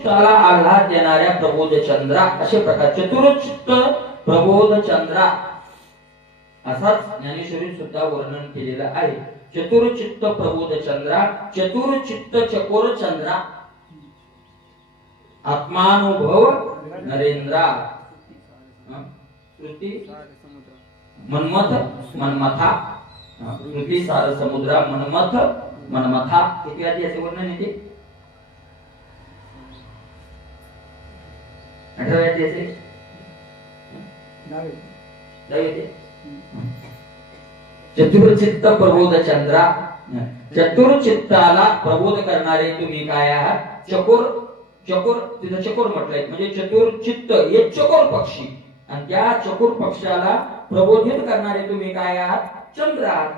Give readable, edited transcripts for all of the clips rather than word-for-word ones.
त्याला आल्हाद देणाऱ्या प्रबोध चंद्रा असे प्रकार चतुरचित्त प्रबोध चंद्रा असाच ज्ञानेश्वरी सुद्धा वर्णन केलेलं आहे. चतुरचित्त प्रबोध चंद्रा, चतुरचित्त चकोर चंद्रा, आत्मानुभव नरेंद्रा, श्रुती मनमथ मनमथा, श्रुती सार समुद्रा मनमथ मनमथा. किती आधी याचे वर्णन येते? 18 येते. चतुर्चित्त प्रबोध चंद्रा, चतुर्चित्ताला प्रबोध करणारे तुम्ही काय आहात? चकोर. चकोर तिथं चकोर म्हटलंय म्हणजे चतुर्चित्त हे चकोर पक्षी, आणि त्या चकोर पक्षाला प्रबोधित करणारे तुम्ही काय आहात? चंद्र आहात.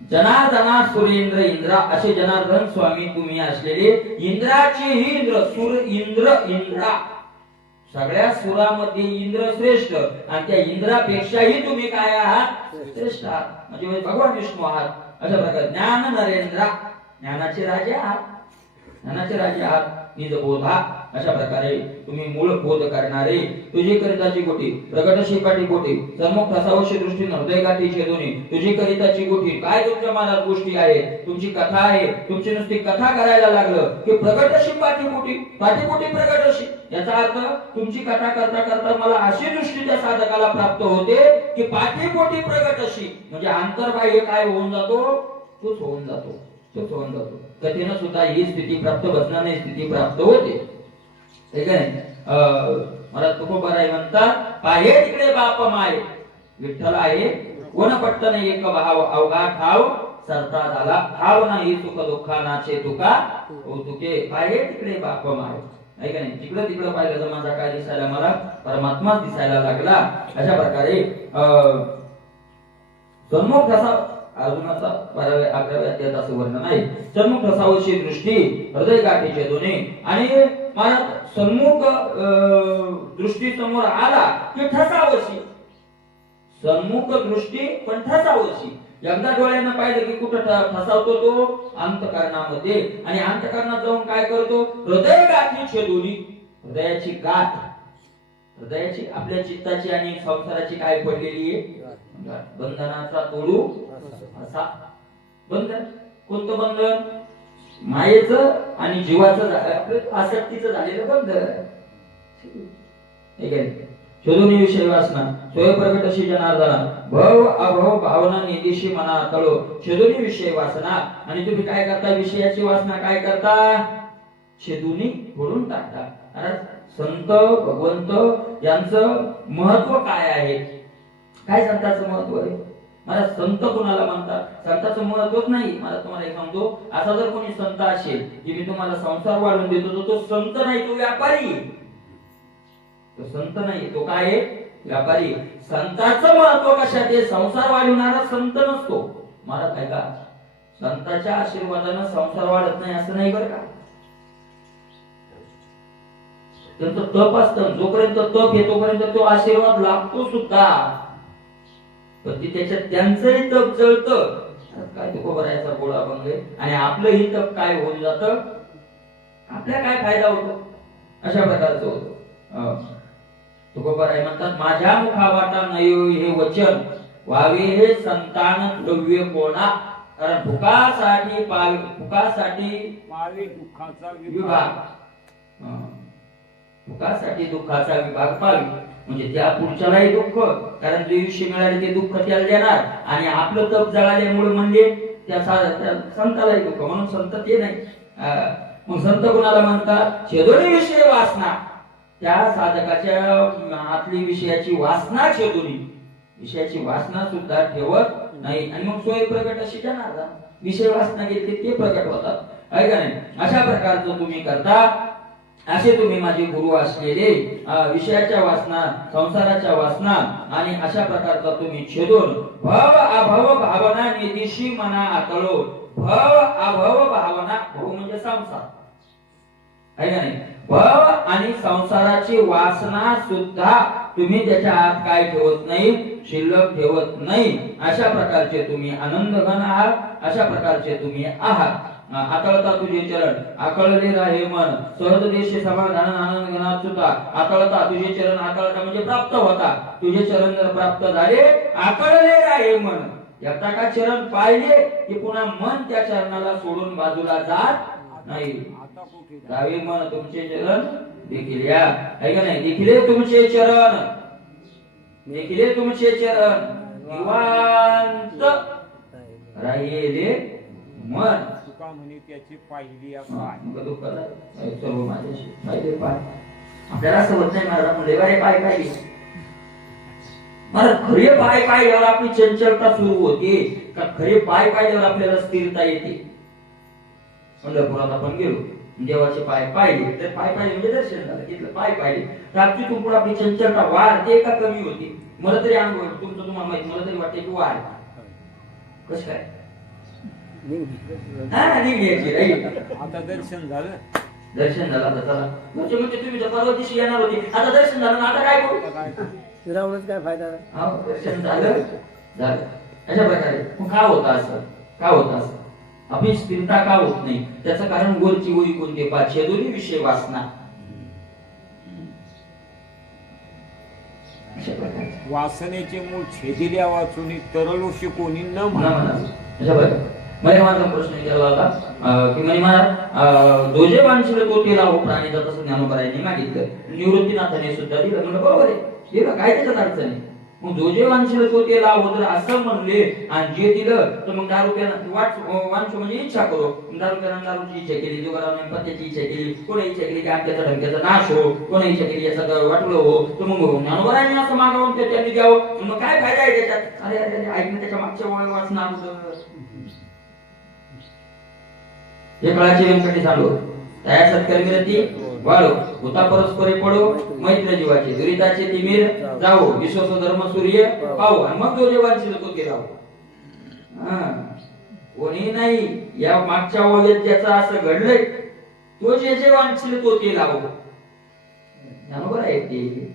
जनार्दना सुरेंद्र इंद्रा असे जनार्दन स्वामी तुम्ही असलेले इंद्राचे इंद्र सुर इंद्र इंद्रा, सगळ्या सुरामध्ये इंद्र श्रेष्ठ, आणि त्या इंद्रापेक्षाही तुम्ही काय आहात? श्रेष्ठ आहात, म्हणजे भगवान विष्णू आहात. अशा प्रकारे ज्ञान नरेंद्रा, ज्ञानाचे राजे आहात, ज्ञानाचे राजे आहात. निज बोधा अशा प्रकारे तुम्ही मूळ बोध करणारे. तुझी करिताची गोटी प्रगट शिपाटी गोटी सन्मुख ठसावशी दृष्टी हृदय गाठी छेदोनी. तुझी करिताची गोटी काय तुमच्या मनात गोष्टी आहे, तुमची कथा आहे. तुमची नुसती कथा करायला लागलं की प्रगट शिपाटी गोटी, पाठी गोटी प्रगट अशी. याचा अर्थ तुमची कथा करता करता मला अशी दृष्टी त्या साधकाला प्राप्त होते की पाठी गोटी प्रगट अशी, म्हणजे अंतर्बाह्य काय होऊन जातो? तोच होऊन जातो, तोच होऊन जातो. कथेनं सुद्धा ही स्थिती प्राप्त, भजनाने स्थिती प्राप्त होते. ठीक आहे. मला तुकोबाराय म्हणतात, पाहे तिकडे बाप माय विठ्ठल आहे, कोण पटत नाही एक भाव अवघा ठाव सरता झाला. ठाव नाही सुख दुःखानाचे तुका तुके, पाहे तिकडे बाप माय. आहे का नाही? जिकडं तिकडं पाहिलं तर माझा काय दिसायला? मला परमात्माच दिसायला लागला. अशा प्रकारे सन्मुख ठसा अर्जुनाचा 12व्या 11व्या अध्यायात असं वर्णन आहे. सन्मुख ठसावशी दृष्टी हृदय गाठीचे दोन्ही, आणि मला सन्मुख दृष्टी समोर आला की ठसावशी, सन्मुख दृष्टी पण ठसावशी. एकदा डोळ्यानं पाहिलं की कुठं ठसावतो? तो अंतःकरणामध्ये, आणि अंतःकरणात जाऊन काय करतो? हृदय गाठी छेदोनी. हृदयाची गाठ, हृदयाची आपल्या चित्ताची आणि संसाराची काय पडलेली आहे? बंधनाचा तोडू असा बंधन. कोणतं बंधन? मायेचं आणि जीवाचं आसक्तीचं झालेलं बंधन. ठीक आहे. शोधून विषय वासना स्वय प्रगट अशी जनार्दना, भव अभव भावना निदेशी मना तळो. शोधून विषय वासना, आणि तुम्ही काय करता? विषयाची वासना काय करता? छेदूनी फोडून टाकता. अरे संत भगवंत यांचं महत्व काय आहे? काय संतांचं महत्व आहे? मला संत कोणाला म्हणतात? संतांचं महत्वच नाही. मला तुम्हाला एक सांगतो, असा जर कोणी संत असेल की मी तुम्हाला संसार वाढवून देतो, तो संत नाही, तो व्यापारी. तो संत नाही, तो काय आहे? व्यापारी. संतांचं महत्व कशात आहे? संसार वाढवणारा संत नसतो. मला काय का संतांच्या आशीर्वादानं संसार वाढत नाही असं नाही बरं का. त्यांचं तप असतं, जोपर्यंत तप आहे तोपर्यंत तो आशीर्वाद लागतो सुद्धा. पण ती त्याच्यात त्यांचंही तप जळतं. काय तुकोबारायचा गोळा भंग आहे, आणि आपलंही तप काय होऊन जातं? आपल्या काय फायदा होतो? अशा प्रकारचं होतं. तुकोबाराय म्हणतात, माझ्या मुखावाटा नयो हे वचन व्हावे हे संतान द्रव्य कोणा. कारण भुकासाठी पावे दुःखाचा विभाग, भुकासाठी दुःखाचा विभाग पावी. म्हणजे त्या पुढच्यालाही दुःख, कारण जे विषय मिळाले ते दुःख त्याला देणार, आणि आपलं तप जळाल्यामुळे म्हणजे त्या संतालाही दुःख. म्हणून संत ते नाही. मग संत कुणाला म्हणतात? छेदोनी विषय वासना. त्या साधकाच्या हातली विषयाची वासना छेदोनी, विषयाची वासना सुद्धा ठेवत नाही. आणि मग स्वय प्रगट अशी जनार्दन, विषय वासना घेतली ते प्रगट होतात. आहे का नाही? अशा प्रकारचं तुम्ही करता. असे तुम्ही माझे गुरु असलेले विषयाच्या वासना, संसाराच्या वासना, आणि अशा प्रकारचा तुम्ही छेदून भव अभव भावना निदेशी मना आतळो. भव अभव भावना, भव म्हणजे संसार, आहे का नाही? भव आणि संसाराची वासना सुद्धा तुम्ही त्याच्या आत काय ठेवत नाही? शिल्लक ठेवत नाही. अशा प्रकारचे तुम्ही आनंदघन आहात, अशा प्रकारचे तुम्ही आहात. आकळता तुझे चरण आकळले राहे मन सहज देशे समाधान आनंद घनाचुता आकळता तुझे चरण आकळता म्हणजे प्राप्त होता तुझे चरण जर प्राप्त झाले आकळले राहे मन एकदा का चरण पाहिले की पुन्हा मन त्या चरणाला सोडून बाजूला जात नाही राहे मन तुमचे चरण देखील या ऐका नाही देखील तुमचे चरण देखील तुमचे चरण निवांत राहिले मन तुका म्हणे त्याची पाहिली सर्व माझ्याशी पाहिले पाय आपल्याला असं होत नाही महाराज म्हणले बरे पाय पाहिजे मला खरे पाय पाहिल्यावर आपली चंचलता सुरू होते का खरे पाय पाहिल्यावर आपल्याला स्थिरता येते पंढरपुरात आपण गेलो देवाचे पाय पाहिले तर पाय पाहिले म्हणजे दर्शन झालं तिथलं पाय पाहिले तर आपली तुमपुढे आपली चंचलता वाढते का कमी होते मला तरी अनुभव तुमचं तुम्हाला माहिती मला तरी वाटते की वाढ कसं काय आता दर्शन झालं आता चला म्हणजे तुम्ही परवा दिवशी येणार होते आता दर्शन झालं आता काय करू राहूनच काय फायदा दर्शन झालं अशा प्रकारे का होतं असं आपली स्थिरता का होत नाही त्याचं कारण वरची ओळी कोणते पाचशे दोन्ही विषय वासना वासनेचे मूळ छेदिल्या वाचून तरलोशी कोणी न म्हणा अशा प्रकारे मला माझा प्रश्न केला होता की मला दोजे वांछिल तो तेला हो प्राणीचा तसं ज्ञानोबरायांनी मागितलं निवृत्तीनाथाने सुद्धा दिलं म्हणलं बरोबर आहे दिलं काय त्याच्यात अडचण आहे मग जो जे वांछिल तो तेला हो जर असं म्हणले आणि जे दिलं तर मग दारू प्यानं वांछो म्हणजे इच्छा करो दारू प्यानं दारूची इच्छा केली जोगरावने पत्त्याची इच्छा केली कोणी इच्छा केली की आमच्याचा ढंक्याचा नाश हो कोणी इच्छा केली याचं वाटलं हो तर मग ज्ञानोबरायांनी असं मागावून त्यांनी द्यावं मग काय फायदा आहे त्याच्यात अरे अरे ऐकणं त्याच्या मागच्या वळ वाचणार हे कळाचे व्यंकटी सांडो त्या सत्कर्मी रती वाळो हुता परस्परे पडो मैत्र जीवाचे दुरिताचे तिमीर जाओ विश्वास धर्म सूर्य पाहू आणि मग जो जेवांची तो केला कोणी नाही या मागच्या ओळीत ज्याचं असं घडलंय तो जे वांछिल तो ते लावो बरोबर आहे ते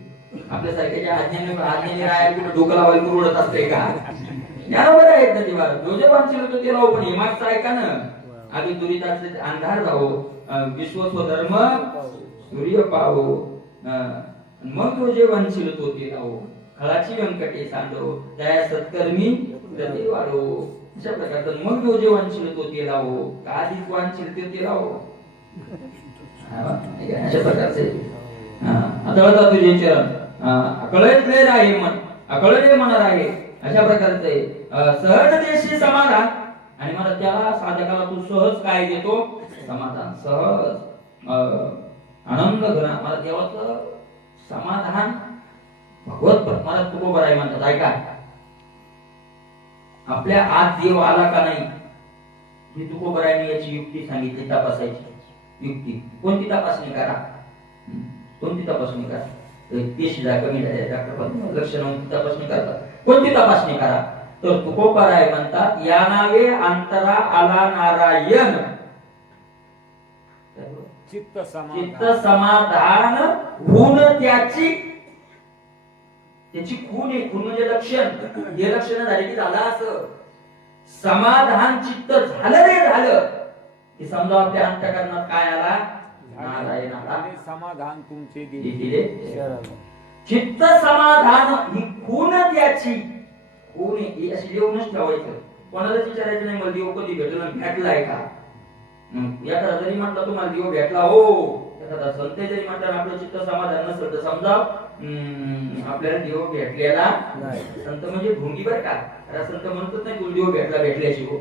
आपल्यासारख्याच्या आज्ञेने राया कुठं डोकं लावायला उडत असते का बरोबर आहेत ना तेव्हा जो जे वांछिल तो ते लावो पण हे मागचं ऐका ना आधी दुरिताचे अंधार जावो विश्व धर्म सूर्य पाहो मग तो जे वांछिल तो ते लावो खळाची व्यंकटे सांडो त्या सत्कर्मी रती वाढो अशा प्रकारचं मग जो जे वांछिल तो ते लावो का आधी वांछिल ते लावो अशा प्रकारचे आता तुझे चरण अकळले राहे मन अकळले मन राहे अशा प्रकारचे सहज देशी समाधान आणि मला त्याला साधकाला तू सहज काय देतो समाधान सहज आनंद घना मला देवाचं समाधान भगवत मला तुकोबर आहे म्हणतात ऐका आपल्या आत देव आला का नाही ही तुकोबरायांनी याची युक्ती सांगितली तपासायची युक्ती कोणती तपासणी करा कोणती तपासणी करा पेशी जा कमी झाल्या डॉक्टर लक्षण तपासणी करतात कोणती तपासणी करा तर तुकोबराय म्हणतात या नावे अंतरा आला नारायण चित्त समाधान होऊन त्याची खून आहे खून म्हणजे लक्षण हे लक्षण झाले की झालं असं समाधान चित्त झालं रे झालं की समजा आपल्या अंतःकरणात काय आला नारायण आला समाधान तुमचे दिले चित्त समाधान ही खून त्याची खून ही अशी देऊनच ठेवायचं कोणालाच विचारायचं नाही मला देव कधी भेटलाय का एखादा जरी म्हटलं तुम्हाला देव भेटला हो एखादा संत जरी म्हटलं आपलं चित्त समाधान नसेल तर समजा आपल्याला देव भेटलेला संत म्हणजे ढोंगी बर का संत म्हणतच नाही तुला देव भेटल्याशी हो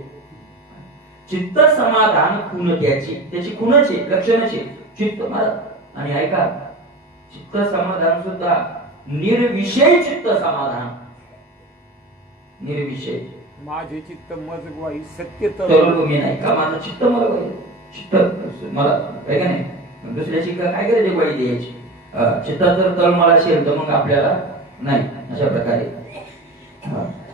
चित्त समाधान खून त्याची खूनच आहे लक्षणच आहे चित्त आणि ऐका चित्त समाधान सुद्धा निर्विषय चित्त समाधान निर्विषय माझे चित्त मजगवाई सत्य तर मी नाही का माझं चित्त मला चित्त मला काय का नाही दुसऱ्याची काय करायची गोळी द्यायची चित्तात जर तळमळ असेल तर मग आपल्याला नाही अशा प्रकारे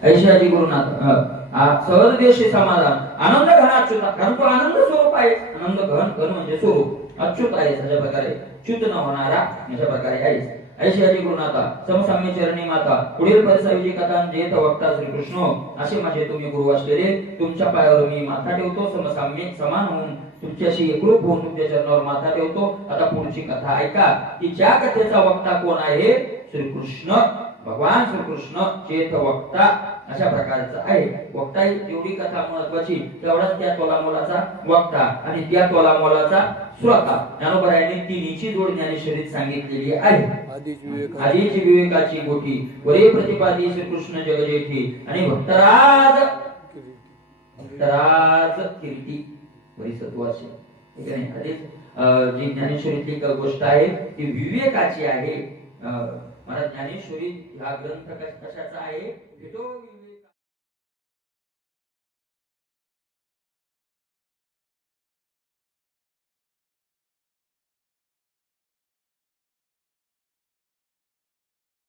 ऐशाजी गुरुनाथ सहज देशी समाधान आनंद घन अच्युत कारण तो आनंद स्वरूप आहे आनंद घन घन म्हणजे स्वरूप अच्युत आहे अशा प्रकारे च्युत न होणारा अशा प्रकारे आहे ऐश्वर्य गुरुनाथा समसाम्य चरणी माता पुढील परिसाविजी कथा जेत वक्ता श्रीकृष्ण असे माझे तुम्ही गुरु असलेले तुमच्या पायावर मी माथा ठेवतो समसाम्य समान होऊन तुमच्याशी एकरूप होऊन तुमच्या चरणावर माथा ठेवतो. आता पुढची कथा ऐका की ज्या कथेचा वक्ता कोण आहे श्रीकृष्ण भगवान श्रीकृष्ण चेत वक्ता अशा प्रकारचा आहे. वक्ता ही जेवढी कथा महत्वाची तेवढाच त्या तोलामोलाचा वक्ता आणि त्या तोलामोलाचा श्रोता. ज्ञानोबरायांनी तिन्हीची जोड ज्ञानेश्वरीत सांगितलेली आहे. आधीची विवेकाची गोटी वरे प्रतिपादी श्रीकृष्ण जगजेठी आणि भक्तराज कीर्ती परिसत्वाची. ठीक आहे. आधीच जी ज्ञानेश्वरीतली गोष्ट आहे ती विवेकाची आहे. मला ज्ञानेश्वरी हा ग्रंथ कशाचा आहे?